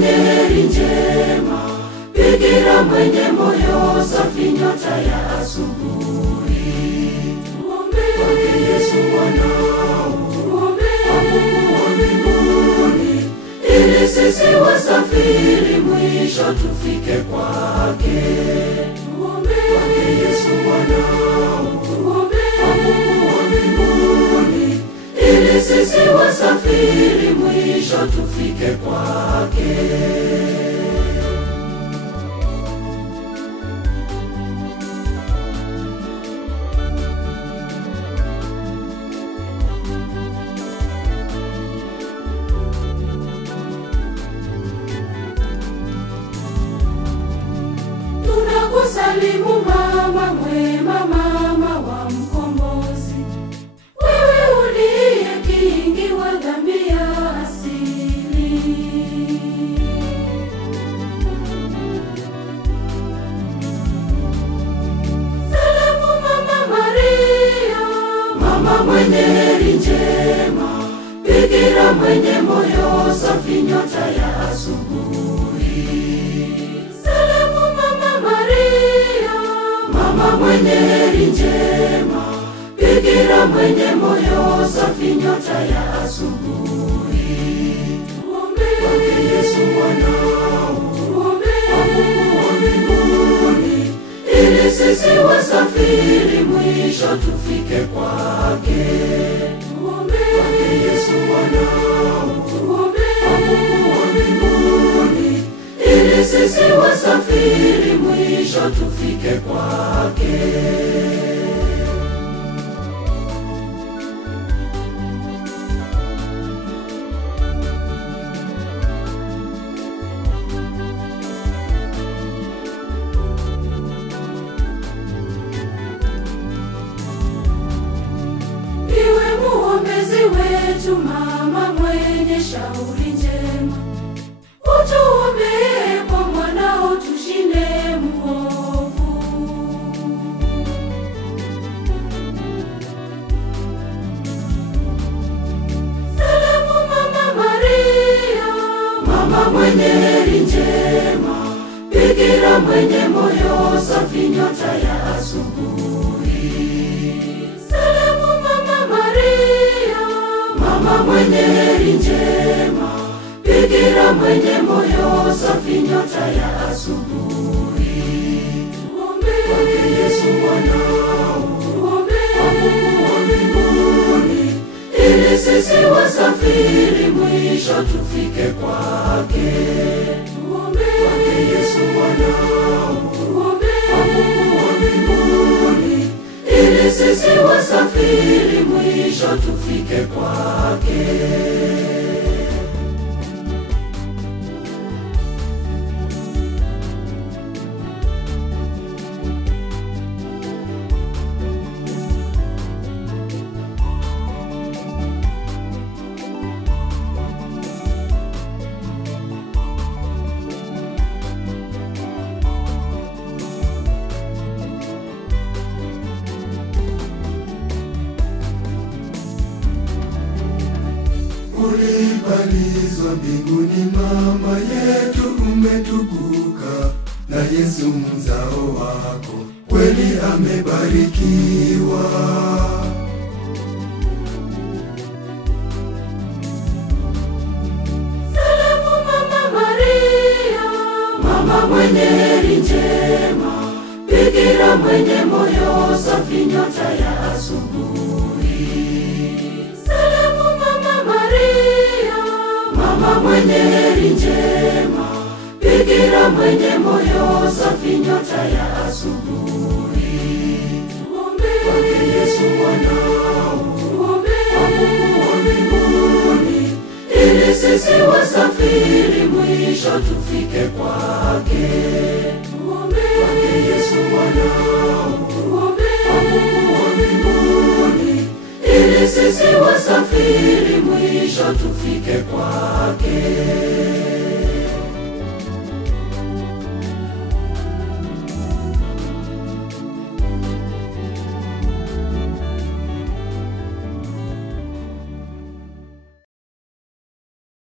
mwenye heri njema, bikira mwenye moyo safi, nyota ya asubuhi. Tuombee Yesu mwanao, tuombee Mungu wa mbinguni, ili sisi wasafiri mwisho tufike kwake. Tuombee Yesu mwanao, tuombee Mungu wa mbinguni, ili sisi wasafiri mwisho tufike kwake. Tunakusalimu mama mwema, mama wa mkombozi, wewe uliye kingi wa dhambi ya asili. Salamu mama Maria, mama mwenye heri njema, bikira mwenye moyo safi, nyota ya asubuhi. Salamu mama Maria, mama mwenye heri njema, bikira mwenye moyo safi, nyota ya asubuhi. Tuombee Yesu mwanao, tuombee Mungu wa mbinguni, ili sisi wasafiri mwisho tufike kwake. Tuombee Yesu mwanao, tuombee Mungu wa mbinguni, ili sisi wasafiri mwisho tufike kwake. Iwe muombezi wetu mama mwenye shauri njema, utuombee kwa mwanao tushinde muovu. Salamu mama Maria, mama mwenye heri njema, bikira mwenye moyo safi, nyota ya asubuhi. Salamu mama Maria, mama mwenye heri njema, bikira mwenye moyo safi, nyota ya asubuhi. Tuombee Yesu mwanao, tuombee Mungu wa mbinguni, ili sisi wasafiri mwisho tufike kwake. Tuombee Yesu mwanao, tuombee Mungu wa mbinguni, ili sisi wasafiri mwisho tufike kwake. Ulibalizwa mbinguni, mama yetu umetukuka, na Yesu mzao wako kweli amebarikiwa. Salamu mama Maria, mama mwenye heri njema, bikira mwenye moyo safi, nyota ya asubuhi. Salamu mama Maria, mama mwenye heri njema, bikira mwenye moyo safi, nyota ya asubuhi. Tuombee Yesu mwanao, tuombee Mungu wa mbinguni, ili sisi wasafiri mwisho tufike kwake. Tuombee Yesu mwanao, tuombee Mungu wa mbinguni, ili sisi wasafiri mwisho tufike kwake.